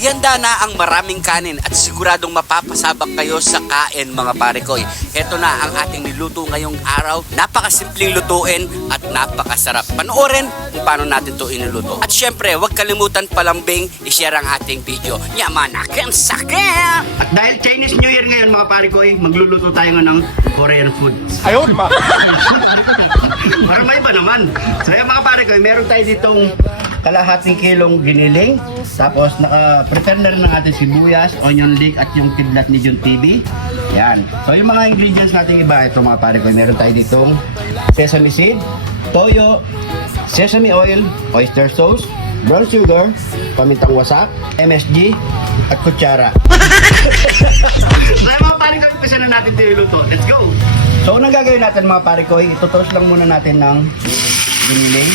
Ihanda na ang maraming kanin at siguradong mapapasabak kayo sa kain mga pare ko. Ito na ang ating niluto ngayong araw. Napakasimpleng lutuin at napakasarap. Panoorin kung paano natin to iniluto. At syempre, huwag kalimutan palambing i-share ang ating video. Yamanaken saken! At dahil Chinese New Year ngayon mga pare ko, magluluto tayo ng Korean food. Ayun, ma. Para may iba naman. So yung mga pare ko, meron tayo ditong kalahating kilong giniling. Tapos naka-prepare na rin ng ating sibuyas, onion leek at yung kidlat ni John TV. Yan. So yung mga ingredients natin iba, ito mga pare ko, meron tayo ditong sesame seed, toyo, sesame oil, oyster sauce, brown sugar, pamintang wasak, MSG, at kutsara. So yung mga pare ko, umpisa na natin ito iluto. Let's go! So unang gagawin natin mga pare ko, itutoast lang muna natin ng giniling.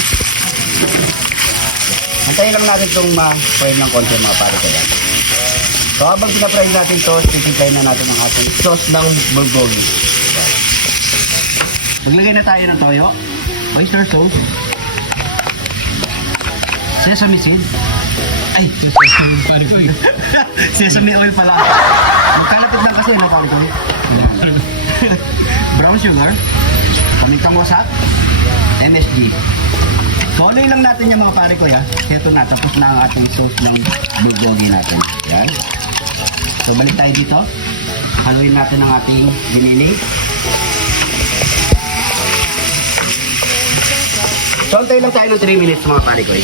Antayin lang natin itong ma-fry ng konti mga pare ko yan. So habang pinafry natin ito, titimpay na natin ang ating sauce ng bulgogi. Maglagay na tayo ng toyo, oyster sauce, sesame seed, ay, sesame oil pala. Magkalapit lang kasi, no, pare ko. Brown sugar, pamintang wasak, MSG. So ano lang natin yung mga pare ko ya. Ito na, tapos na ang ating sauce ng bulgogi natin. Yan. So balik tayo dito. Haluin natin ang ating giniling. So antay lang tayo ng 3 minutes mga pare ko.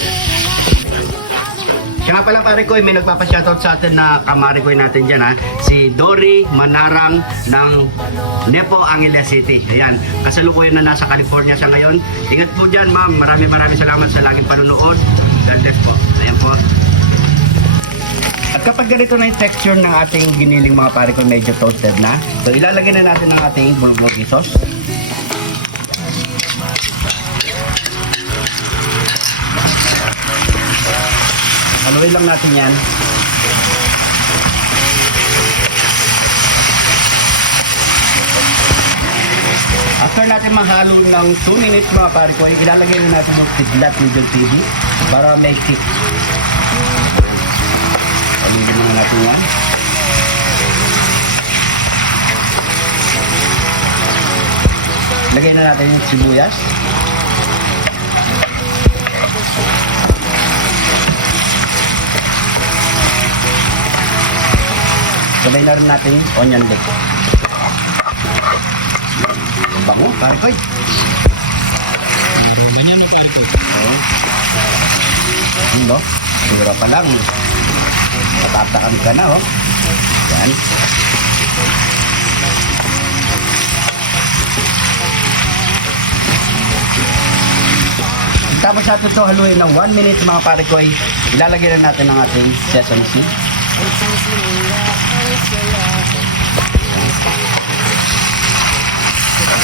Siya nga pala pare ko, may nagpapa-shoutout sa atin na kamari ko natin dyan ha. Si Dory Manarang ng Nepo, Angeles City. Ayan, kasalukuyan na nasa California siya ngayon. Ingat po dyan ma'am, maraming salamat sa laging panunood. God bless po. Ayan po. At kapag ganito na yung texture ng ating giniling mga pare ko, medyo toasted na. So ilalagay na natin ang ating bulgogi sauce. Haluin lang natin yan. After natin mahalo ng 2 minutes mga pare ko, ilalagay na natin yung kidlat ni John TV para may kick. Haluin na natin yan. Lagay na natin yung sibuyas. Sabay na rin natin yung onion leek. Ang bango, pare ko. Ganyan na pare ko. Oo. Ano? Siguro pa lang. Matatakan ka na, oh. Yan. Tapos natin ito haluin ng 1 minute mga pare ko. Ilalagay na natin ang ating sesame seed.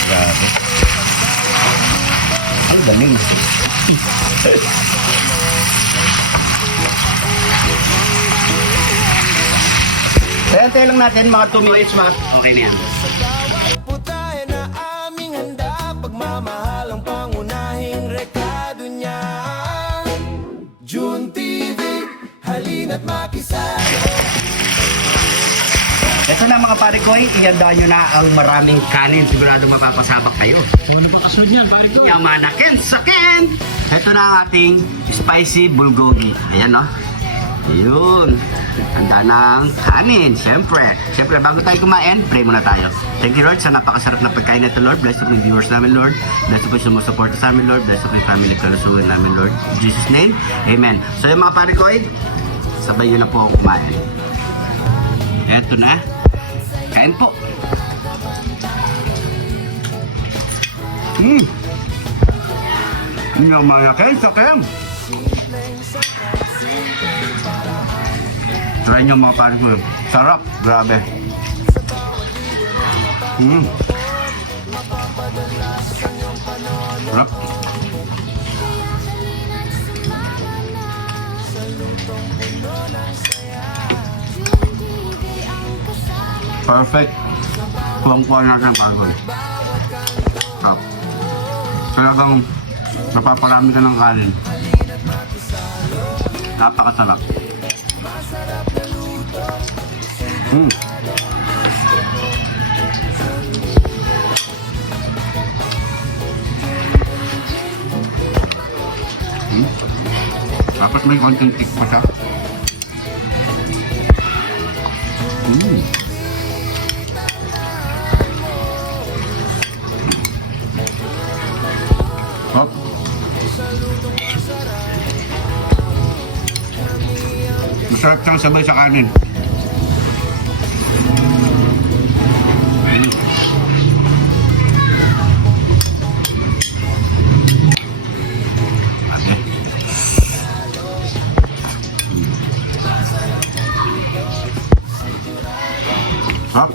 Grabe. Ang galing. Kaya lang natin mga 2 minutes mga. Okay na yan. Putahe na aming handa, pagmamahal ang pangunahing rekado niya. June TV, halina't makisaya. Ito na mga pare ko, ihanda nyo na ang maraming kanin. Sigurado mapapasabak kayo. Ano pa kasunod yan, pare ko? Yamanaken saken! Ito na ang ating spicy bulgogi. Ayan no. Ayun. Handa na ang kanin. Siyempre, bago tayo kumain, pray muna tayo. Thank you Lord sa napakasarap na pagkain nito Lord. Bless po yung viewers namin Lord. Bless po yung sumusuporta sa amin Lord. Bless po yung family kalusugan namin Lord. In Jesus name, Amen. So yung mga pare ko, sabay nyo na po ako kumain. Eto na. Kain po. Yamanaken saken! Try nyo mga pare ko. Sarap. Grabe. Sarap. Perfect. Kuwang-kuwa natin ang pagod. Talagang napaparami ka ng kanin. Napakasarap. Mm. Mm. Tapos may konting tick pa siya. Mm. Hop. Masarap siyang sabay sa kanin. Ate. Hop.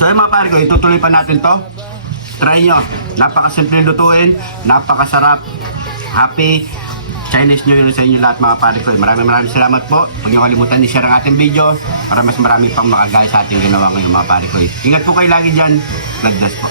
So yung mga pare ko, itutuloy pa natin to. Try nyo. Napakasimple lutuin, napakasarap. Happy Chinese New Year sa inyo lahat mga pare ko. Maraming salamat po. Huwag nyo kalimutan i-share ang ating video para mas marami pang makagaya sa ating ginawa ngayon mga pare ko. Ingat po kayo lagi dyan. God bless po.